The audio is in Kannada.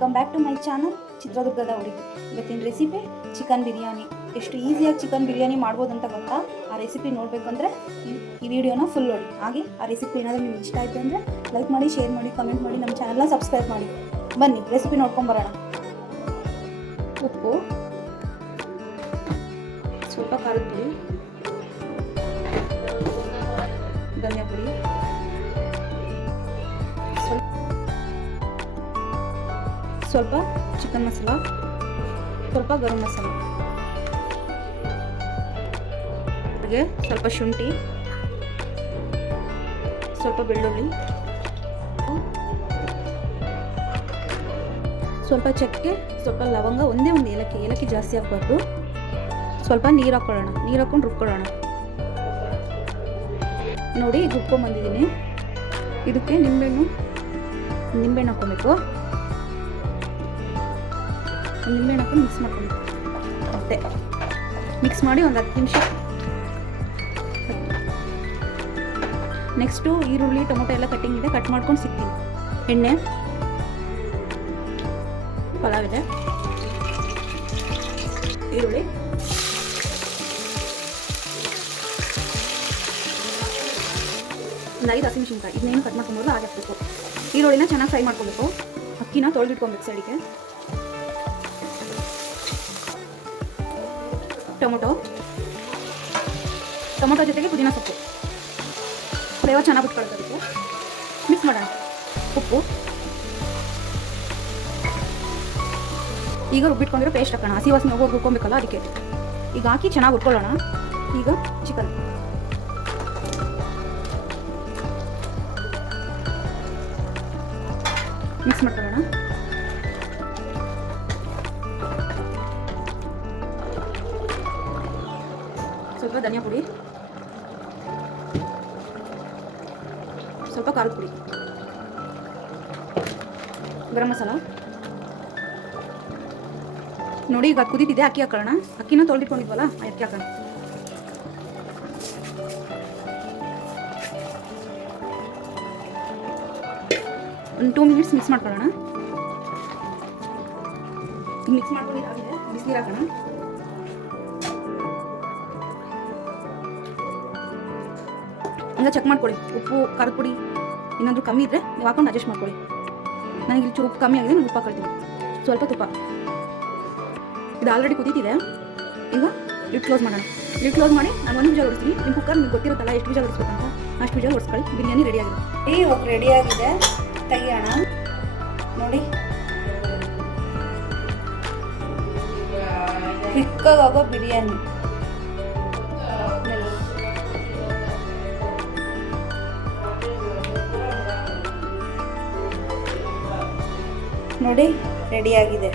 Welcome back to my channel ಚಿತ್ರದುರ್ಗದ ಹುಡುಗಿ. ಇವತ್ತಿನ ರೆಸಿಪಿ ಚಿಕನ್ ಬಿರಿಯಾನಿ. ಎಷ್ಟು ಈಸಿಯಾಗಿ ಚಿಕನ್ ಬಿರಿಯಾನಿ ಮಾಡ್ಬೋದು ಅಂತ ಗೊತ್ತಾ? ಆ ರೆಸಿಪಿ ನೋಡಬೇಕಂದ್ರೆ ಈ ವಿಡಿಯೋನ ಫುಲ್ ನೋಡಿ. ಹಾಗೆ ಆ ರೆಸಿಪಿ ಏನಾದರೂ ನಿಮ್ಗೆ ಇಷ್ಟ ಆಯಿತು ಅಂದರೆ ಲೈಕ್ ಮಾಡಿ, ಶೇರ್ ಮಾಡಿ, ಕಮೆಂಟ್ ಮಾಡಿ, ನಮ್ಮ ಚಾನಲ್ನ ಸಬ್ಸ್ಕ್ರೈಬ್ ಮಾಡಿ. ಬನ್ನಿ ರೆಸಿಪಿ ನೋಡ್ಕೊಂಬರೋಣ. ಉಪ್ಪು, ಸ್ವಲ್ಪ ಖಾರದ ಪುಡಿ, ಧನಿಯಾ ಪುಡಿ, ಸ್ವಲ್ಪ ಚಿಕನ್ ಮಸಾಲ, ಸ್ವಲ್ಪ ಗರಂ ಮಸಾಲ, ಹಾಗೆ ಸ್ವಲ್ಪ ಶುಂಠಿ, ಸ್ವಲ್ಪ ಬೆಳ್ಳುಳ್ಳಿ, ಸ್ವಲ್ಪ ಚಕ್ಕೆ, ಸ್ವಲ್ಪ ಲವಂಗ, ಒಂದೇ ಒಂದು ಏಲಕ್ಕಿ ಜಾಸ್ತಿ ಹಾಕಬಾರ್ದು. ಸ್ವಲ್ಪ ನೀರು ಹಾಕ್ಕೊಳ್ಳೋಣ. ನೀರು ಹಾಕ್ಕೊಂಡು ರುಬ್ಕೊಳ್ಳೋಣ. ನೋಡಿ ಈಗ ರುಬ್ಕೊಂಡ್ಬಂದಿದ್ದೀನಿ. ಇದಕ್ಕೆ ನಿಂಬೆಹಣ್ಣು ಹಾಕ್ಕೊಬೇಕು. ನಿಂಬೆಹಣ್ಣು ಹಾಕೊಂಡು ಮಿಕ್ಸ್ ಮಾಡ್ಕೊಬೇಕು. ಮತ್ತೆ ಮಿಕ್ಸ್ ಮಾಡಿ ಒಂದು 10 ನಿಮಿಷ. ನೆಕ್ಸ್ಟು ಈರುಳ್ಳಿ, ಟೊಮೊಟೊ ಎಲ್ಲ ಕಟ್ಟಿಂಗ್ ಇದೆ, ಕಟ್ ಮಾಡ್ಕೊಂಡು ಸಿಗ್ತೀನಿ. ಎಣ್ಣೆ, ಪಲಾವ್ ಇದೆ, ಈರುಳ್ಳಿ, ಒಂದು 5 ಹಸಿಮೆಣಸಿನ್ಕಾಯಿ, ಇದನ್ನೇನು ಕಟ್ ಮಾಡ್ಕೊಬೋದು ಹಾಗೆ ಹಾಕಬೇಕು. ಈರುಳ್ಳಿನ ಚೆನ್ನಾಗಿ ಫ್ರೈ ಮಾಡ್ಕೊಬೇಕು. ಅಕ್ಕಿನ ತೊಳೆದಿಟ್ಕೊಬೇಕು ಸೈಡಿಗೆ. ಟೊಮೊಟೊ ಜೊತೆಗೆ ಪುದೀನ ಸೊಪ್ಪು, ಫ್ಲೇವರ್ ಚೆನ್ನಾಗಿ ಬಿಟ್ಕೊಳ್ಳೋದಕ್ಕೆ ಮಿಕ್ಸ್ ಮಾಡೋಣ. ಉಪ್ಪು, ಈಗ ರುಬ್ಬಿಟ್ಕೊಂಡಿರೋ ಪೇಸ್ಟ್ ಹಾಕೋಣ. ಹಸಿ ವಾಸನೆ ಹೋಗಿ ರುಬ್ಕೊಬೇಕಲ್ಲ, ಅದಕ್ಕೆ ಈಗ ಹಾಕಿ ಚೆನ್ನಾಗಿ ಉಟ್ಕೊಳ್ಳೋಣ. ಈಗ ಚಿಕನ್ ಮಿಕ್ಸ್ ಮಾಡ್ಕೊಳ್ಳೋಣ. ಸ್ವಲ್ಪ ಧನಿಯಾ ಪುಡಿ, ಸ್ವಲ್ಪ ಖಾರದ ಪುಡಿ, ಗರಂ ಮಸಾಲ. ನೋಡಿ ಈಗ ಕುದೀತಿದೆ, ಅಕ್ಕಿ ಹಾಕೋಣ. ಅಕ್ಕಿನ ತೊಳೆದಿಟ್ಕೊಂಡಿದ್ವಲ್ಲ, ಅಕ್ಕಿ ಹಾಕೋಣ. ಒಂದು 2 ಮಿನಿಟ್ಸ್ ಮಿಕ್ಸ್ ಮಾಡ್ಕೊಳ್ಳೋಣ. ಮಿಕ್ಸ್ ಮಾಡ್ಕೊಂಡಿದ್ದಾಗಿದೆ, ಬಿಸಿನೀರು ಹಾಕೋಣ. ಹಂಗೆ ಚೆಕ್ ಮಾಡ್ಕೊಳ್ಳಿ. ಉಪ್ಪು, ಖಾರದ ಪುಡಿ ಏನಾದರೂ ಕಮ್ಮಿ ಇದ್ದರೆ ನೀವು ಹಾಕೊಂಡು ಅಡ್ಜಸ್ಟ್ ಮಾಡ್ಕೊಳ್ಳಿ. ನನಗೆ ಇಲ್ಲಿ ಚೂರು ಉಪ್ಪು ಕಮ್ಮಿ ಆಗಿದೆ, ನಾನು ಉಪ್ಪು ಹಾಕೊಳ್ತೀನಿ. ಸ್ವಲ್ಪ ತುಪ್ಪ. ಇದು ಆಲ್ರೆಡಿ ಕುದೀತಿದೆ. ಈಗ ಲಿಡ್ ಕ್ಲೋಸ್ ಮಾಡೋಣ. ಲಿಡ್ ಕ್ಲೋಸ್ ಮಾಡಿ ನಾನು 1 ವಿಜಲ್ ಹೊಡಿಸ್ತೀನಿ. ನಿಮ್ಮ ಕುಕ್ಕರ್ ನಿಮ್ಗೆ ಗೊತ್ತಿರುತ್ತಲ್ಲ ಎಷ್ಟು ವಿಜಲ್ ಹೊಡಿಸ್ಬೇಕಂತ, ಅಷ್ಟು ವಿಜಲ್ ಹೊಡಿಸ್ಕೊಳ್ಳಿ. ಬಿರಿಯಾನಿ ರೆಡಿಯಾಗಿದೆ. ಇವಾಗ ರೆಡಿಯಾಗಿದೆ, ತೆಗಿಯೋಣ. ನೋಡಿ ಕ್ವಿಕ್ಕಾಗೋ ಬಿರಿಯಾನಿ. ನೋಡಿ ರೆಡಿಯಾಗಿದೆ.